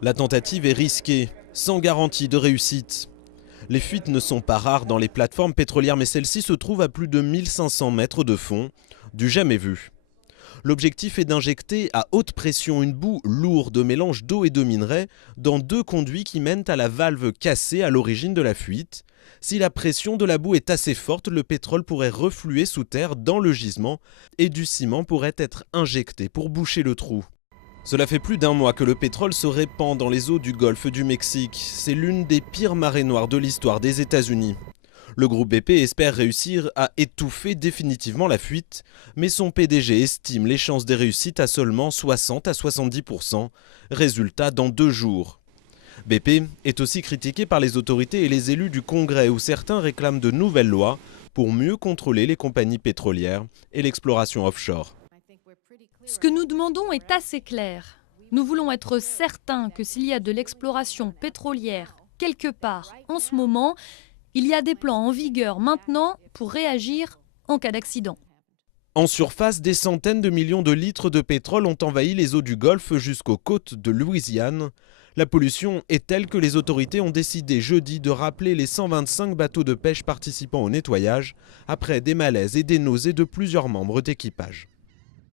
La tentative est risquée, sans garantie de réussite. Les fuites ne sont pas rares dans les plateformes pétrolières, mais celle-ci se trouve à plus de 1500 mètres de fond, du jamais vu. L'objectif est d'injecter à haute pression une boue lourde de mélange d'eau et de minerais dans 2 conduits qui mènent à la valve cassée à l'origine de la fuite. Si la pression de la boue est assez forte, le pétrole pourrait refluer sous terre dans le gisement et du ciment pourrait être injecté pour boucher le trou. Cela fait plus d'1 mois que le pétrole se répand dans les eaux du golfe du Mexique. C'est l'une des pires marées noires de l'histoire des États-Unis. Le groupe BP espère réussir à étouffer définitivement la fuite, mais son PDG estime les chances de réussite à seulement 60 à 70%. Résultat dans 2 jours. BP est aussi critiqué par les autorités et les élus du Congrès où certains réclament de nouvelles lois pour mieux contrôler les compagnies pétrolières et l'exploration offshore. Ce que nous demandons est assez clair. Nous voulons être certains que s'il y a de l'exploration pétrolière quelque part en ce moment, il y a des plans en vigueur maintenant pour réagir en cas d'accident. En surface, des centaines de millions de litres de pétrole ont envahi les eaux du Golfe jusqu'aux côtes de Louisiane. La pollution est telle que les autorités ont décidé jeudi de rappeler les 125 bateaux de pêche participant au nettoyage après des malaises et des nausées de plusieurs membres d'équipage.